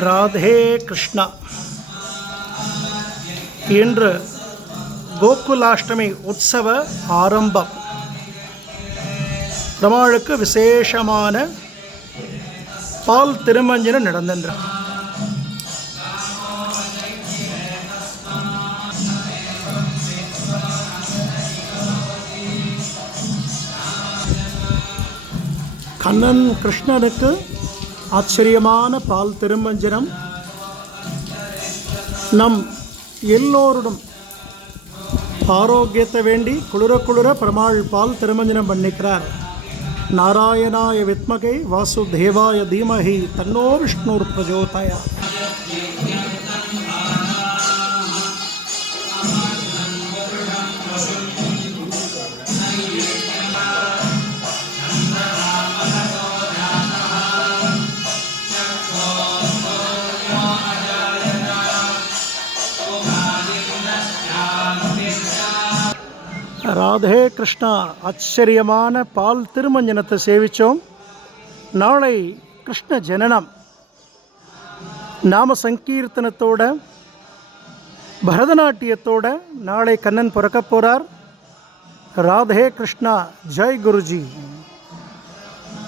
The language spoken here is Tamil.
ராதே கிருஷ்ணா. இன்று கோகுலாஷ்டமி உற்சவ ஆரம்பம். பெருமாளுக்கு விசேஷமான பால் திருமஞ்சனம் நடந்தது. கண்ணன் கிருஷ்ணனுக்கு ஆச்சரியமான பால் திருமஞ்சனம் நம் எல்லோருடும் ஆரோக்கியத்தை வேண்டி குளிர குளிர பெருமாள் பால் திருமஞ்சனம் பண்ணிக்கிறார். நாராயணாய வித்மகே வாசுதேவாய தீமஹி தன்னோ விஷ்ணுர் பிரஜோதயாத். ராதே கிருஷ்ணா. ஆச்சரியமான பால் திருமஞ்சனத்தை சேவித்தோம். நாளை கிருஷ்ண ஜனனம் நாம சங்கீர்த்தனத்தோட பரதநாட்டியத்தோட நாளை கண்ணன் பிறக்க போகிறார். ராதே கிருஷ்ணா. ஜெய் குருஜி.